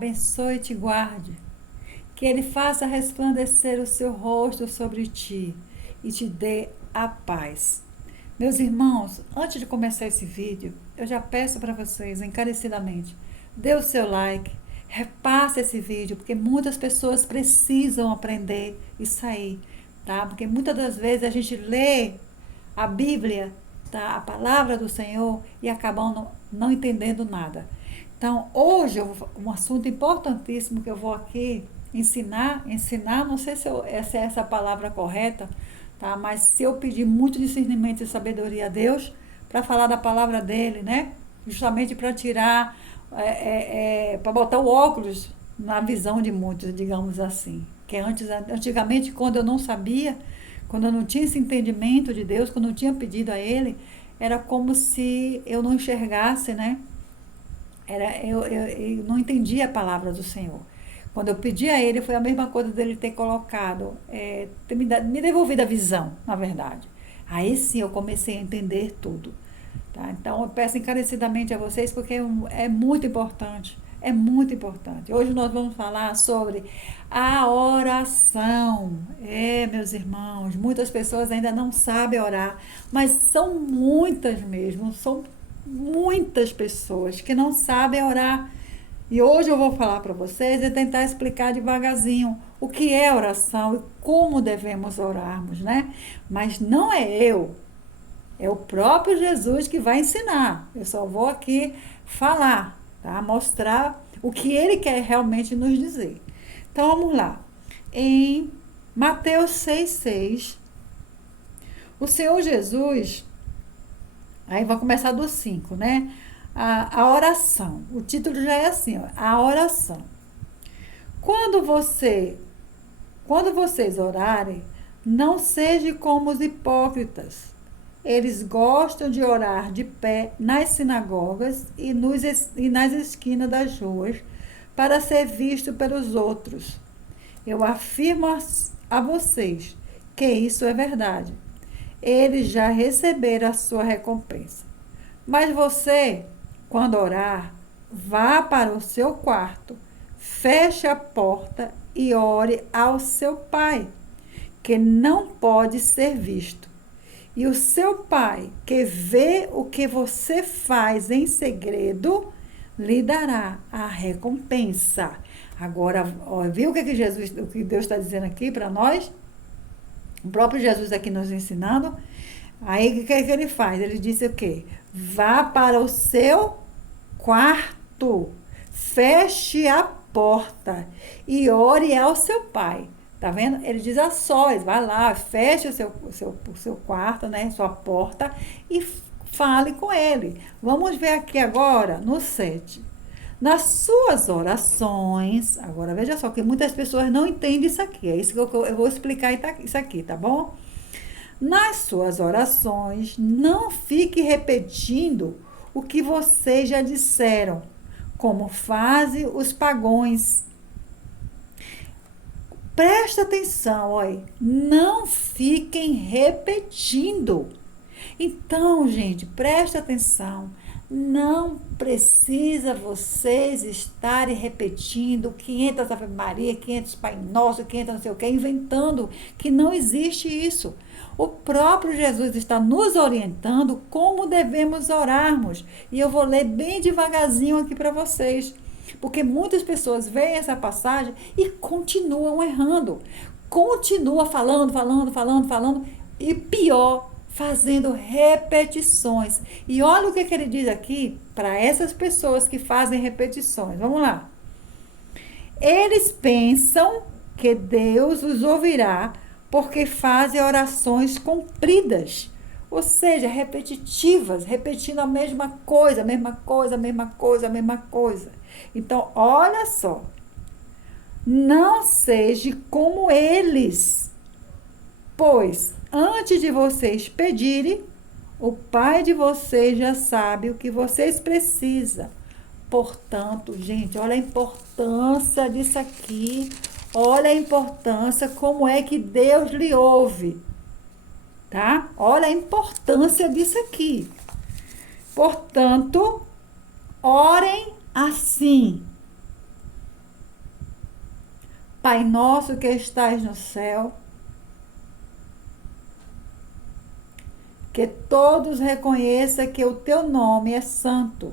abençoe e te guarde, que Ele faça resplandecer o seu rosto sobre ti e te dê a paz. Meus irmãos, antes de começar esse vídeo, eu já peço para vocês encarecidamente, dê o seu like, repasse esse vídeo, porque muitas pessoas precisam aprender e sair, tá? Porque muitas das vezes a gente lê a Bíblia, tá? A palavra do Senhor e acabam não entendendo nada. Então, hoje, um assunto importantíssimo que eu vou aqui ensinar, não sei se é essa a palavra correta, tá? Mas se eu pedir muito discernimento e sabedoria a Deus para falar da palavra dele, né? Justamente para tirar, para botar o óculos na visão de muitos, digamos assim. Que antigamente, quando eu não sabia, quando eu não tinha esse entendimento de Deus, quando eu não tinha pedido a Ele, era como se eu não enxergasse, né? Eu não entendia a palavra do Senhor. Quando eu pedi a Ele, foi a mesma coisa dele ter colocado, me devolvido a visão, na verdade. Aí sim eu comecei a entender tudo. Tá? Então eu peço encarecidamente a vocês, porque é muito importante. É muito importante. Hoje nós vamos falar sobre a oração. Meus irmãos, muitas pessoas ainda não sabem orar, mas são muitas mesmo, são muitas pessoas que não sabem orar. E hoje eu vou falar para vocês e tentar explicar devagarzinho o que é oração e como devemos orarmos, né? Mas não é eu, é o próprio Jesus que vai ensinar. Eu só vou aqui falar, tá? Mostrar o que ele quer realmente nos dizer. Então vamos lá. Em Mateus 6,6, o Senhor Jesus, aí vai começar do 5, né? A oração. O título já é assim, ó, a oração. Quando vocês orarem, não seja como os hipócritas. Eles gostam de orar de pé nas sinagogas e nas esquinas das ruas para ser visto pelos outros. Eu afirmo a vocês que isso é verdade. Eles já receberam a sua recompensa. Mas você, quando orar, vá para o seu quarto, feche a porta e ore ao seu Pai, que não pode ser visto. E o seu Pai, que vê o que você faz em segredo, lhe dará a recompensa. Agora, ó, viu o que Deus está dizendo aqui para nós? O próprio Jesus aqui nos ensinando. Aí o que ele faz? Ele disse o quê? Vá para o seu quarto, feche a porta e ore ao seu Pai. Tá vendo? Ele diz a sós, vai lá, feche o seu quarto, né? Sua porta e fale com ele. Vamos ver aqui agora no 7. Nas suas orações, agora veja só que muitas pessoas não entendem isso aqui. É isso que eu vou explicar isso aqui, tá bom? Nas suas orações, não fique repetindo o que vocês já disseram, como fazem os pagãos. Presta atenção, olha, não fiquem repetindo. Então, gente, presta atenção. Não precisa vocês estarem repetindo 500 Ave Maria, 500 Pai Nosso, 500 não sei o que, inventando que não existe isso. O próprio Jesus está nos orientando como devemos orarmos. E eu vou ler bem devagarzinho aqui para vocês. Porque muitas pessoas veem essa passagem e continuam errando. Continua falando. E pior, fazendo repetições. E olha o que ele diz aqui para essas pessoas que fazem repetições. Vamos lá. Eles pensam que Deus os ouvirá porque fazem orações compridas, ou seja, repetitivas, repetindo a mesma coisa. Então, olha só, não seja como eles, pois antes de vocês pedirem, o Pai de vocês já sabe o que vocês precisam. Portanto, gente, olha a importância disso aqui. Olha a importância, como é que Deus lhe ouve. Tá? Olha a importância disso aqui. Portanto, orem assim. Pai nosso que estás no céu, que todos reconheçam que o teu nome é santo.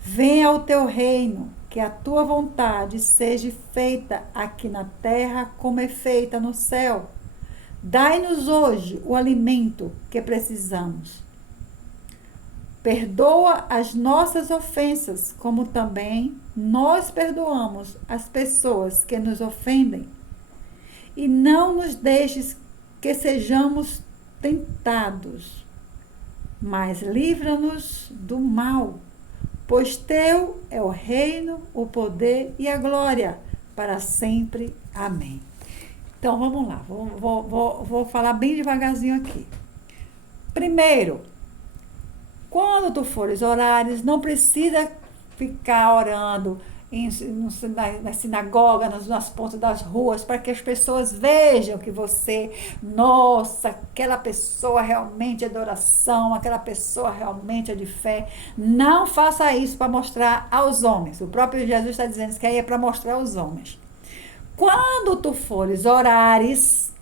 Venha o teu reino, que a tua vontade seja feita aqui na terra como é feita no céu. Dai-nos hoje o alimento que precisamos. Perdoa as nossas ofensas, como também nós perdoamos as pessoas que nos ofendem. E não nos deixes que sejamos tentados, mas livra-nos do mal, pois teu é o reino, o poder e a glória para sempre. Amém. Então vamos lá, vou falar bem devagarzinho aqui. Primeiro, quando tu fores orar, não precisa ficar orando na sinagoga, nas pontas das ruas, para que as pessoas vejam que você, nossa, aquela pessoa realmente é de oração, aquela pessoa realmente é de fé. Não faça isso para mostrar aos homens. O próprio Jesus está dizendo que aí é para mostrar aos homens. Quando tu fores orares,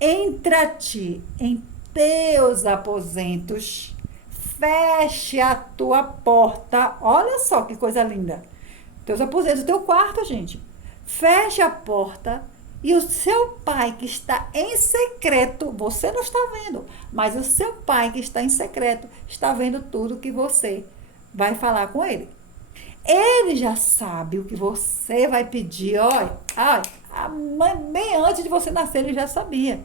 entra-te em teus aposentos, feche a tua porta. Olha só que coisa linda. Teus aposentos, o teu quarto, gente. Feche a porta e o seu pai que está em secreto, você não está vendo, mas o seu pai que está em secreto está vendo tudo que você vai falar com ele. Ele já sabe o que você vai pedir. Olha, bem antes de você nascer, ele já sabia.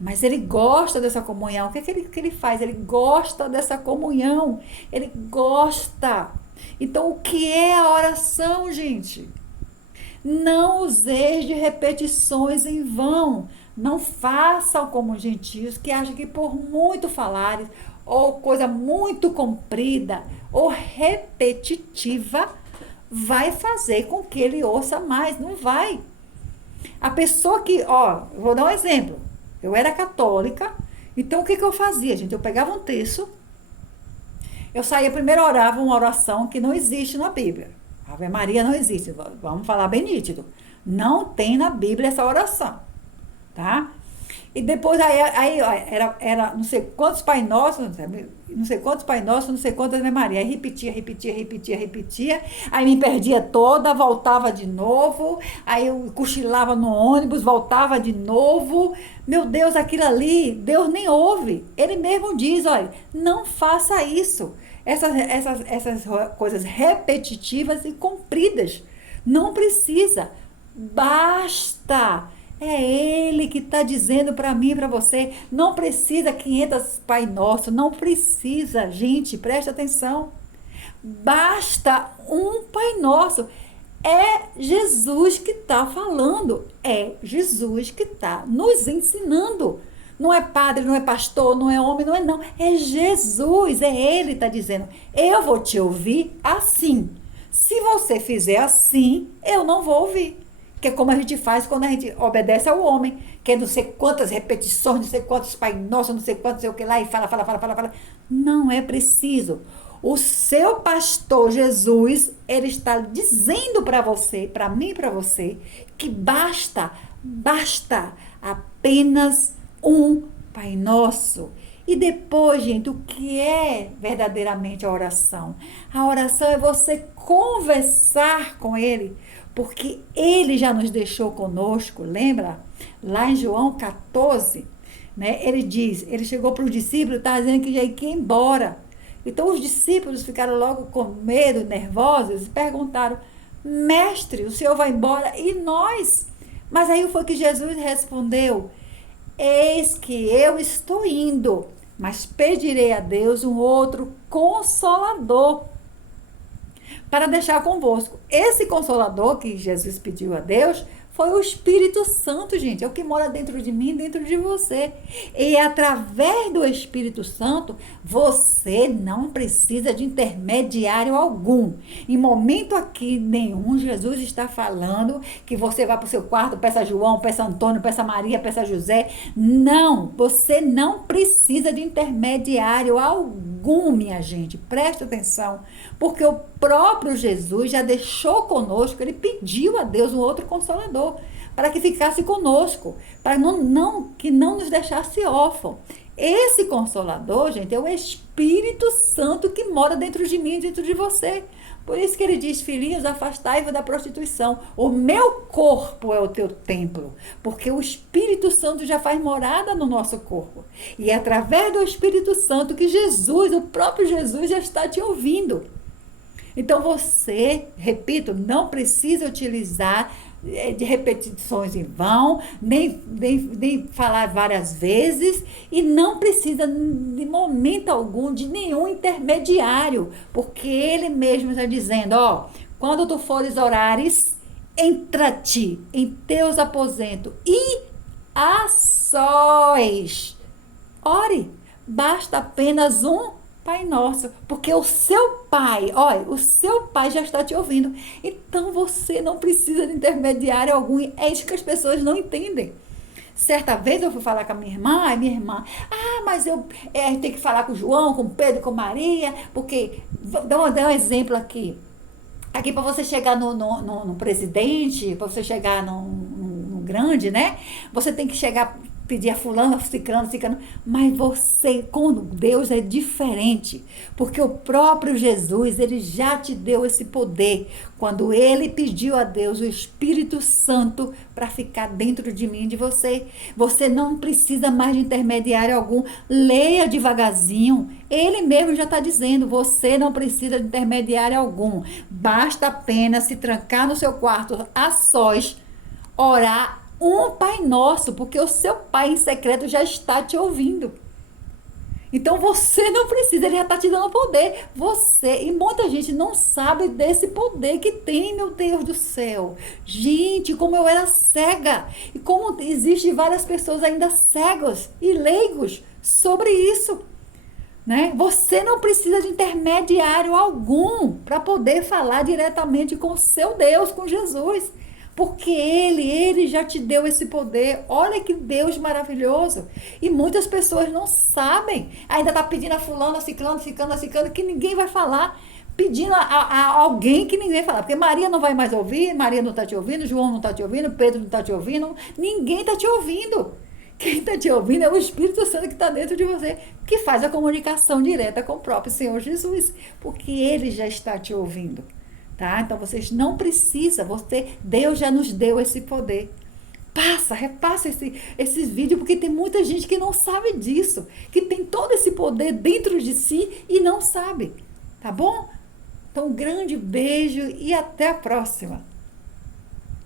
Mas ele gosta dessa comunhão. O que ele faz? Ele gosta dessa comunhão. Ele gosta. Então, o que é a oração, gente? Não useis de repetições em vão. Não façam como os gentios que acham que por muito falares, ou coisa muito comprida, ou repetitiva, vai fazer com que ele ouça mais. Não vai. A pessoa que, vou dar um exemplo. Eu era católica, então o que eu fazia, gente? Eu pegava um texto, eu saía, primeiro orava uma oração que não existe na Bíblia. Ave Maria não existe, vamos falar bem nítido. Não tem na Bíblia essa oração, tá? E depois era não sei quantos Pai Nossos, não sei quantos Pai Nossos, não sei quantas Ave Maria. Aí repetia. Aí me perdia toda, voltava de novo. Aí eu cochilava no ônibus, voltava de novo. Meu Deus, aquilo ali, Deus nem ouve. Ele mesmo diz, olha, não faça isso. Essas coisas repetitivas e compridas. Não precisa. Basta. É Ele que está dizendo para mim e para você. Não precisa 500 Pai Nosso. Não precisa, gente, presta atenção. Basta um Pai Nosso. É Jesus que está falando. É Jesus que está nos ensinando. Não é padre, não é pastor, não é homem, não é não. É Jesus, é Ele que está dizendo. Eu vou te ouvir assim. Se você fizer assim, eu não vou ouvir. Que é como a gente faz quando a gente obedece ao homem, que é não sei quantas repetições, não sei quantos Pai Nosso, não sei quantos, não sei o que lá, e fala. Não é preciso. O seu pastor Jesus, ele está dizendo para você, para mim e para você, que basta apenas um Pai Nosso. E depois, gente, o que é verdadeiramente a oração? A oração é você conversar com Ele, porque Ele já nos deixou conosco, lembra? Lá em João 14, né? Ele chegou para os discípulos, estava dizendo que já ia embora. Então os discípulos ficaram logo com medo, nervosos, e perguntaram, mestre, o Senhor vai embora e nós? Mas aí foi que Jesus respondeu, eis que eu estou indo, mas pedirei a Deus um outro consolador para deixar convosco. Esse consolador que Jesus pediu a Deus foi o Espírito Santo, gente. É o que mora dentro de mim, dentro de você. E através do Espírito Santo, você não precisa de intermediário algum. Em momento aqui nenhum, Jesus está falando que você vai para o seu quarto, peça João, peça Antônio, peça Maria, peça José. Não, você não precisa de intermediário algum. algum, minha gente, presta atenção, porque o próprio Jesus já deixou conosco, ele pediu a Deus um outro consolador, para que ficasse conosco, para que não nos deixasse órfão. Esse consolador, gente, é o Espírito Santo que mora dentro de mim e dentro de você. Por isso que ele diz, filhinhos, afastai-vos da prostituição. O meu corpo é o teu templo, porque o Espírito Santo já faz morada no nosso corpo. E é através do Espírito Santo que Jesus, o próprio Jesus, já está te ouvindo. Então você, repito, não precisa utilizar de repetições em vão, nem falar várias vezes, e não precisa de momento algum de nenhum intermediário, porque ele mesmo está dizendo, quando tu fores orares, entra-te em teus aposentos e a sós ore, basta apenas um Pai Nosso, porque o seu Pai, o seu Pai já está te ouvindo. Então você não precisa de intermediário algum. É isso que as pessoas não entendem. Certa vez eu fui falar com a minha irmã, mas eu tenho que falar com o João, com o Pedro, com a Maria, porque, dá um exemplo aqui. Aqui para você chegar no presidente, para você chegar no grande, né? Você tem que chegar, pedir a fulano, ciclano, mas você, com Deus é diferente, porque o próprio Jesus, ele já te deu esse poder, quando ele pediu a Deus o Espírito Santo para ficar dentro de mim e de você. Você não precisa mais de intermediário algum, leia devagarzinho, ele mesmo já está dizendo, você não precisa de intermediário algum, basta apenas se trancar no seu quarto a sós, orar um Pai Nosso, porque o seu Pai em secreto já está te ouvindo. Então você não precisa, ele já está te dando poder. E muita gente não sabe desse poder que tem, meu Deus do céu. Gente, como eu era cega. E como existem várias pessoas ainda cegas e leigos sobre isso. Né? Você não precisa de intermediário algum para poder falar diretamente com o seu Deus, com Jesus. Porque ele já te deu esse poder. Olha que Deus maravilhoso. E muitas pessoas não sabem. Ainda está pedindo a fulano, a ciclano, que ninguém vai falar. Pedindo a alguém que ninguém vai falar. Porque Maria não vai mais ouvir, Maria não está te ouvindo, João não está te ouvindo, Pedro não está te ouvindo. Ninguém está te ouvindo. Quem está te ouvindo é o Espírito Santo que está dentro de você, que faz a comunicação direta com o próprio Senhor Jesus. Porque ele já está te ouvindo. Tá? Então vocês não precisam, Deus já nos deu esse poder. Repassa esses vídeos, porque tem muita gente que não sabe disso, que tem todo esse poder dentro de si e não sabe, tá bom? Então um grande beijo e até a próxima.